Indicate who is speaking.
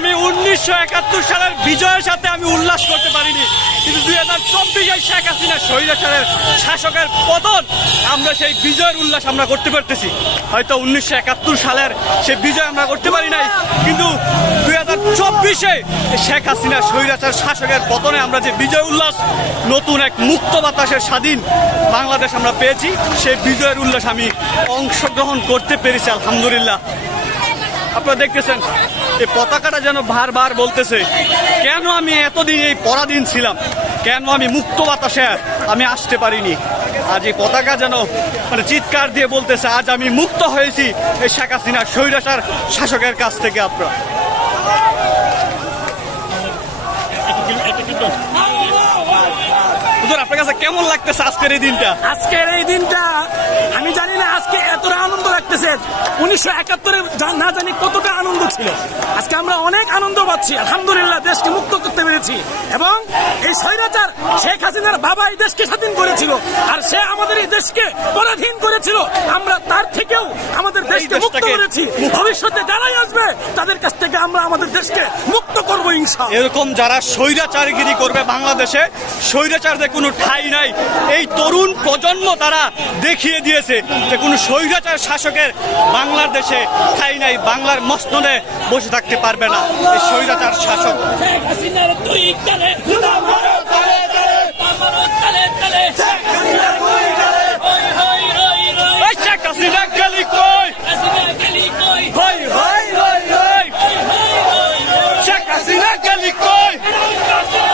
Speaker 1: আমি উনিশশো একাত্তর সালের বিজয়ের সাথে আমি উল্লাস করতে পারিনি কিন্তু দুই হাজার চব্বিশে শেখ হাসিনা স্বৈরাচারের শাসকের পতন আমরা সেই বিজয়ের উল্লাস আমরা করতে পারতেছি হয়তো উনিশশো একাত্তর সালের সেই বিজয় আমরা করতে পারি নাই কিন্তু দুই হাজার চব্বিশে শেখ হাসিনা স্বৈরাচার শাসকের পতনে আমরা যে বিজয় উল্লাস নতুন এক মুক্ত বাতাসের স্বাধীন বাংলাদেশ আমরা পেয়েছি সেই বিজয়ের উল্লাস আমি অংশগ্রহণ করতে পেরেছি আলহামদুলিল্লাহ আপনারা দেখতেছেন এই পতাকাটা যেন বারবার বলতেছে কেন আমি এতদিন এই পরাধীন ছিলাম কেন আমি মুক্ত বাতাসে আমি আসতে পারিনি আজ এই পতাকা যেন মানে চিৎকার দিয়ে বলতেছে আজ আমি মুক্ত হয়েছি এই শেখ হাসিনা সৈরাসার শাসকের কাছ থেকে আপনার আপনার কাছে কেমন লাগতেছে আজকের এই দিনটা
Speaker 2: আজকের এই দিনটা আমি জানি না আজকে করতেছে উনিশশো একাত্তরে না জানি কতটা আনন্দ ছিল আজকে আমরা অনেক আনন্দ পাচ্ছি আলহামদুলিল্লাহ দেশকে মুক্ত করতে পেরেছি এবং এই স্বৈরাচার শেখ হাসিনার বাবা এই দেশকে স্বাধীন করেছিল আর সে আমাদের এই দেশকে পরাধীন করেছিল আমরা তার দেশকে মুক্ত করেছি ভবিষ্যতে যারাই আসবে তাদের কাছ থেকে আমরা আমাদের দেশকে মুক্ত করব ইনশা
Speaker 1: এরকম যারা স্বৈরাচারগিরি করবে বাংলাদেশে স্বৈরাচারদের কোনো ঠাই নাই এই তরুণ প্রজন্ম তারা দেখিয়ে দিয়েছে যে কোনো স্বৈরাচার শাসকের বাংলার দেশে ঠাই নাই বাংলার মস্তনে বসে থাকতে পারবে না এই স্বৈরাচার শাসক Sina Kalikoi!